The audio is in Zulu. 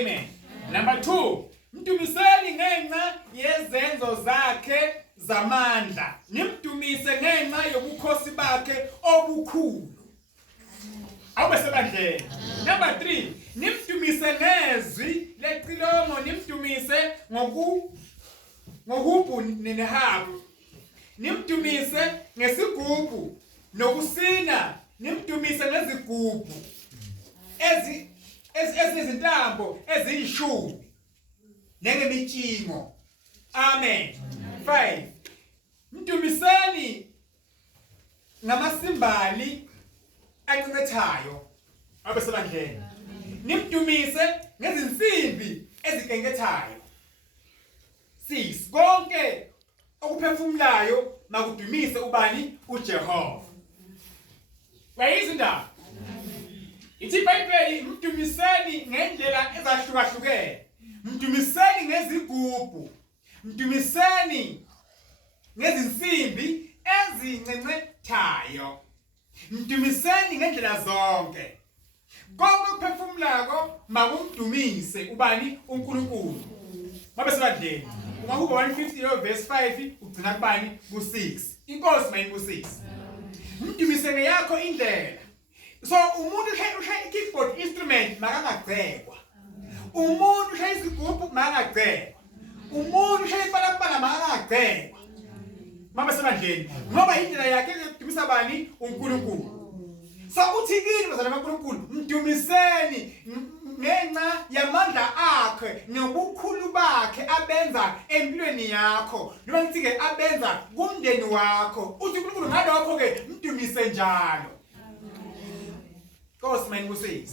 Amen. Number 2, mdumiseni ngenxa yezenzo zakhe zamandla. Nimdumise ngenxa yobukhosi bakhe obukhulu. Awube sebandleni. Number 3, nimdumise ngezwi lecilongo, nimdumise ngokubhu nehabu. Nimdumise ngesigubhu nokusina, nimdumise ngezigubhu ezinezintambo eziyishumi nengemitshingo. Amen. 5, mdumiseni ngamasimbali ancecethayo. Abesebandleni. Nimdumise ngezinsimbi ezikenkethayo. 6, konke okuphefumulayo makudumise ubani? uJehova. Uyayizwa indaba? Ithi iBhayibheli mdumiseni ngendlela ezahlukahlukene. Mdumiseni ngezigubhu, mdumiseni ngezinsimbi ezincecethayo, mdumiseni ngendlela zonke. Konke okuphefumulako makumdumise ubani? uNkulunkulu. Mabe sebandleni. Ungakuba 150 verse 5 ugcina kubani? ku6. Inkosi mayini ku6. Mdumise ngeyakho indlela. So umuntu ushaya keyboard instrument makangagcekwa. Umuntu ushaya isigubhu makangagcekwa. Umuntu ushaya ipalapala makangagcekwa. Mabe sebandleni. Ngoba indlela yakhe yokudumisa bani? uNkulunkulu. So uthi kini bazalwane kaNkulunkulu, mdumiseni ngenxa yamandla akhe nobukhulu bakhe abenza empilweni yakho, noma ngithi ke abenza kumndeni wakho. Uthi uNkulunkulu ngalokho ke mdumise njalo. Nkosi mayini ku6.